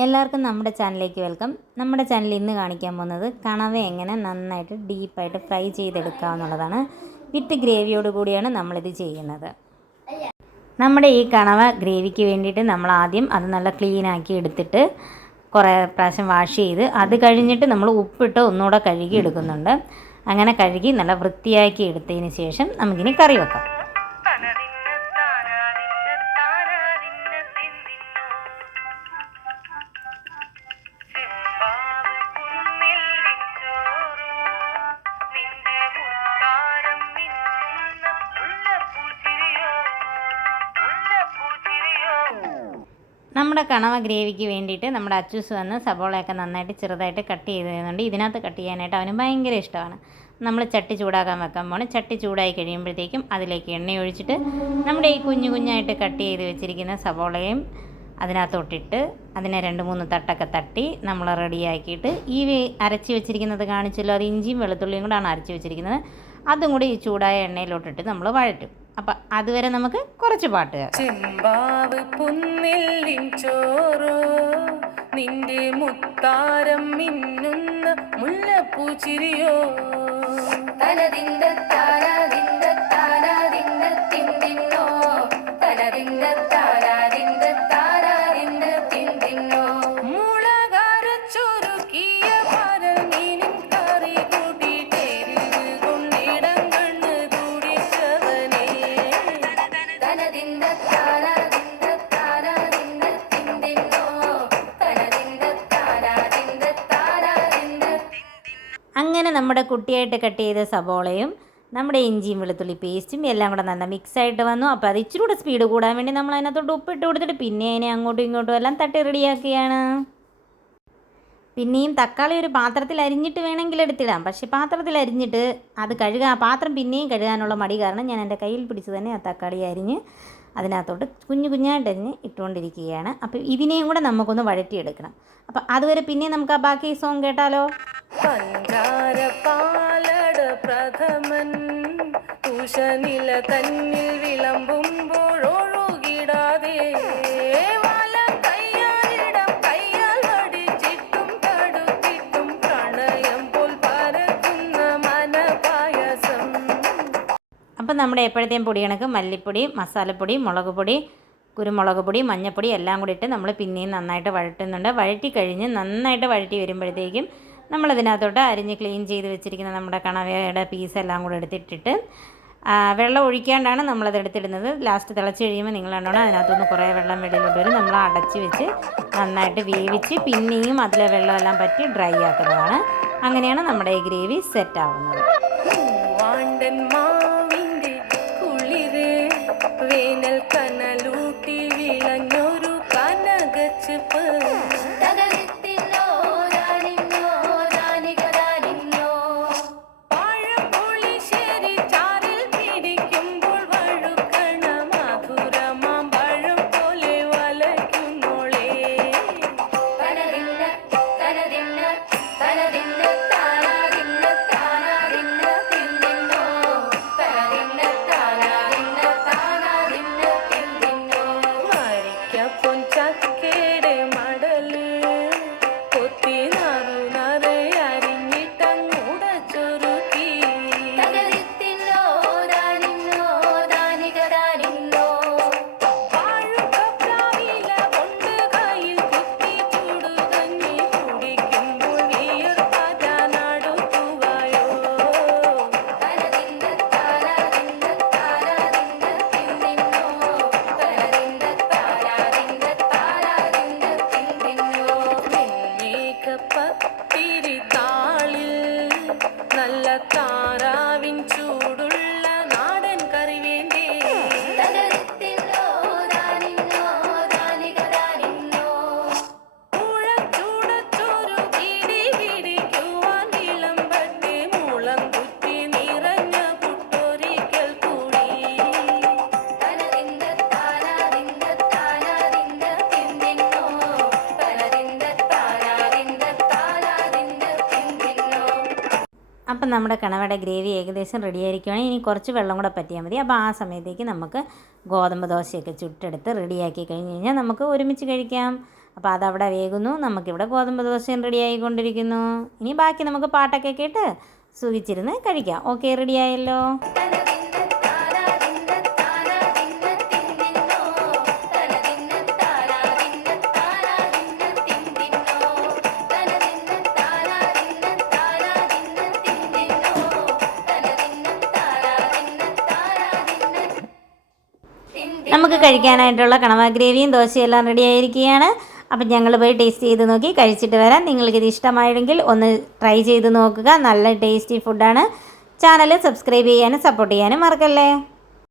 എല്ലാവർക്കും നമ്മുടെ ചാനലിലേക്ക് വെൽക്കം. നമ്മുടെ ചാനലിൽ ഇന്ന് കാണിക്കാൻ പോകുന്നത് കണവ എങ്ങനെ നന്നായിട്ട് ഡീപ്പായിട്ട് ഫ്രൈ ചെയ്തെടുക്കാമെന്നുള്ളതാണ്. വിത്ത് ഗ്രേവിയോട് കൂടിയാണ് നമ്മളിത് ചെയ്യുന്നത്. നമ്മുടെ ഈ കണവ ഗ്രേവിക്ക് വേണ്ടിയിട്ട് നമ്മൾ ആദ്യം അത് നല്ല ക്ലീനാക്കി എടുത്തിട്ട് കുറേ പ്രാവശ്യം വാഷ് ചെയ്ത് അത് കഴിഞ്ഞിട്ട് നമ്മൾ ഉപ്പിട്ട് ഒന്നുകൂടെ കഴുകി എടുക്കുന്നുണ്ട്. അങ്ങനെ കഴുകി നല്ല വൃത്തിയാക്കി എടുത്തതിന് ശേഷം നമുക്കിനി കറി വെക്കാം. നമ്മുടെ കണവ ഗ്രേവിക്ക് വേണ്ടിയിട്ട് നമ്മുടെ അച്ചൂസ് വന്ന് സബോളയൊക്കെ നന്നായിട്ട് ചെറുതായിട്ട് കട്ട് ചെയ്ത് തരുന്നുണ്ട്. ഇതിനകത്ത് കട്ട് ചെയ്യാനായിട്ട് അവന് ഭയങ്കര ഇഷ്ടമാണ്. നമ്മൾ ചട്ടി ചൂടാക്കാൻ വെക്കാൻ പോകണം. ചട്ടി ചൂടായി കഴിയുമ്പോഴത്തേക്കും അതിലേക്ക് എണ്ണ ഒഴിച്ചിട്ട് നമ്മുടെ ഈ കുഞ്ഞു കുഞ്ഞായിട്ട് കട്ട് ചെയ്ത് വെച്ചിരിക്കുന്ന സബോളയും അതിനകത്തോട്ടിട്ട് അതിനെ 2-3 തട്ടൊക്കെ തട്ടി നമ്മൾ റെഡിയാക്കിയിട്ട് ഈ അരച്ച് വെച്ചിരിക്കുന്നത് കാണിച്ചല്ലോ, അത് ഇഞ്ചിയും വെളുത്തുള്ളിയും കൂടാണ് അരച്ച് വെച്ചിരിക്കുന്നത്. അതും കൂടി ഈ ചൂടായ എണ്ണയിലോട്ടിട്ട് നമ്മൾ വഴറ്റും. അപ്പം അതുവരെ നമുക്ക് കുറച്ച് പാട്ട് ചെമ്പാവ് പുന്നില്ലിൻ ചോറോ നിന്റെ മുത്താരം മിന്നുന്ന മുല്ലപ്പൂച്ചിരിയോ തനതിന്ത താരാതിന്ത താരാതിന്ത തിന്തിന്നോ തനതിന്ത താരാതിന്ത താരാതിന്ത തിന്തിന്നോ മുളകരച്ചൊരുക്കിയ പരൽ മീനിൻ കറി കൂട്ടി തേരിത് കൊണ്ടിടം കണ്ണ് കൂടിച്ചവനേ തനതിന്ത താരാതിന്ത താരാതിന്ത തിന്തിന്നോ തനതിന്ത താരാതിന്ത താരാതിന്ത. അങ്ങനെ നമ്മുടെ കുട്ടിയായിട്ട് കട്ട് ചെയ്ത സബോളയും നമ്മുടെ ഇഞ്ചിയും വെളുത്തുള്ളി പേസ്റ്റും എല്ലാം കൂടെ നല്ല മിക്സായിട്ട് വന്നു. അപ്പോൾ അത് ഇച്ചിരി കൂടെ സ്പീഡ് കൂടാൻ വേണ്ടി നമ്മൾ അതിനകത്തോട്ട് ഉപ്പിട്ട് കൊടുത്തിട്ട് പിന്നെ അതിനെ അങ്ങോട്ടും ഇങ്ങോട്ടും എല്ലാം തട്ടി റെഡിയാക്കുകയാണ്. പിന്നെയും തക്കാളി ഒരു പാത്രത്തിൽ അരിഞ്ഞിട്ട് വേണമെങ്കിൽ എടുത്തിടാം. പക്ഷേ പാത്രത്തിൽ അരിഞ്ഞിട്ട് അത് പാത്രം പിന്നെയും കഴുകാനുള്ള മടി കാരണം ഞാൻ എൻ്റെ കയ്യിൽ പിടിച്ച് തന്നെ ആ തക്കാളി അരിഞ്ഞ് അതിനകത്തോട്ട് കുഞ്ഞു കുഞ്ഞായിട്ട് അരിഞ്ഞ് ഇട്ടുകൊണ്ടിരിക്കുകയാണ്. അപ്പോൾ ഇതിനെയും കൂടെ നമുക്കൊന്ന് വഴറ്റിയെടുക്കണം. അപ്പോൾ അതുവരെ പിന്നെ നമുക്ക് ആ ബാക്കി സോങ് കേട്ടാലോ. പഞ്ചാര പാലട പ്രഥമൻ ഉഷനില തന്നിൽ വിളമ്പുമ്പോഴൊഴുകിടാതെ വല കയ്യാലിടം കയ്യാൽ വടിച്ചിട്ടും തടുത്തിട്ടും പ്രണയം പോൽ പരക്കുന്ന മനപായസം. അപ്പം നമ്മുടെ എപ്പോഴത്തെയും പൊടി കണക്ക് മല്ലിപ്പൊടി, മസാലപ്പൊടി, മുളക് പൊടി, കുരുമുളക് പൊടി, മഞ്ഞൾപ്പൊടി എല്ലാം കൂടി ഇട്ട് നമ്മൾ പിന്നെയും നന്നായിട്ട് വഴറ്റുന്നുണ്ട്. വഴറ്റി കഴിഞ്ഞ് നന്നായിട്ട് വഴറ്റി വരുമ്പോഴത്തേക്കും നമ്മളതിനകത്തോട്ട് അരിഞ്ഞ് ക്ലീൻ ചെയ്ത് വെച്ചിരിക്കുന്ന നമ്മുടെ കണവയുടെ പീസെല്ലാം കൂടെ എടുത്തിട്ടിട്ട് വെള്ളം ഒഴിക്കാണ്ടാണ് നമ്മളത് എടുത്തിടുന്നത്. ലാസ്റ്റ് തിളച്ച് കഴിയുമ്പോൾ നിങ്ങൾ കണ്ടോണം അതിനകത്തുനിന്ന് കുറേ വെള്ളം വെളിയിലോട്ട് വരും. നമ്മൾ അടച്ച് വെച്ച് നന്നായിട്ട് വേവിച്ച് പിന്നെയും അതിലെ വെള്ളമെല്ലാം പറ്റി ഡ്രൈ ആക്കുന്നതാണ്. അങ്ങനെയാണ് നമ്മുടെ ഈ ഗ്രേവി സെറ്റ് ആവുന്നത്. വേനൽ കനലൂട്ടി വിളഞ്ഞൊരു കനകച്ചിപ്പ് പഴംപുളിശ്ശേരി ചാറിൽ പിടിക്കുമ്പോൾ വഴുക്കണ മധുരമാം പഴം പോലെ വലയ്ക്കുന്നോളേ തനതിന്ന തനതിന്ന തനതിന്ന താനാതിന്ന താനാതിന്ന തിന്നിന്നോ തനതിന്ന താനാതിന്ന താനാതിന്ന തിന്നിന്നോ മരിക്കപ്പൊൻ ചക്കയുടെ മടല് കൊത്തി നറു നറെ അരിഞ്ഞിട്ടങ്ങൂട ചൊരുക്കി തകതിത്തിന്നോ ദാനിന്നോ ദാനികദാനിന്നോ വാഴുകപ്ലാവില കൊണ്ട് കയ്യിൽ കുത്തി ചൂടുകഞ്ഞി കുടിക്കുമ്പോൾ വിയർപ്പാറ്റ നടുത്തുവായോ തനതിന്ത താരാതിന്ത താരാതിന്ത തിന്നിന്നോ തനതിന്ത താരാതിന്ത താരാതിന്ത തിന്നിന്നോ മേഘപ്പത്തിരി താളിൽ നല്ല താറാവിൻ ചൂടുള്ള നാടൻ കറി വേണ്ടേ തകതിത്തിന്നോ ദാനിന്നോ ദാനികദാനിന്നോ ചൂടച്ചൊരു പിടി പിടിക്കുവാൻ വിളമ്പട്ടെ മുളം കുത്തി നിറഞ്ഞ പുട്ടൊരിക്കൽ കൂടി തനതിന്ത താരാതിന്ത താരാതിന്ത തിന്നിന്നോ തനതിന്ത താരാതിന്ത താരാതിന്ത തിന്നിന്നോ. അപ്പം നമ്മുടെ കണവയുടെ ഗ്രേവി ഏകദേശം റെഡി ആയിരിക്കുകയാണെങ്കിൽ ഇനി കുറച്ച് വെള്ളം കൂടെ പറ്റിയാൽ മതി. അപ്പോൾ ആ സമയത്തേക്ക് നമുക്ക് ഗോതമ്പ് ദോശയൊക്കെ ചുട്ടെടുത്ത് റെഡിയാക്കി കഴിഞ്ഞ് കഴിഞ്ഞാൽ നമുക്ക് ഒരുമിച്ച് കഴിക്കാം. അപ്പോൾ അതവിടെ വേകുന്നു. നമുക്കിവിടെ ഗോതമ്പ് ദോശയും റെഡി ആയിക്കൊണ്ടിരിക്കുന്നു. ഇനി ബാക്കി നമുക്ക് പാട്ടൊക്കെ കേട്ട് സുഖിച്ചിരുന്ന് കഴിക്കാം. ഓക്കെ, റെഡിയായല്ലോ. നമുക്ക് കഴിക്കാനായിട്ടുള്ള കണവ ഗ്രേവിയും ദോശയും എല്ലാം റെഡി ആയിരിക്കുകയാണ്. അപ്പം ഞങ്ങൾ പോയി ടേസ്റ്റ് ചെയ്ത് നോക്കി കഴിച്ചിട്ട് വരാം. നിങ്ങൾക്കിത് ഇഷ്ടമായെങ്കിൽ ഒന്ന് ട്രൈ ചെയ്ത് നോക്കുക. നല്ല ടേസ്റ്റി ഫുഡാണ്. ചാനൽ സബ്സ്ക്രൈബ് ചെയ്യാനും സപ്പോർട്ട് ചെയ്യാനും മറക്കല്ലേ.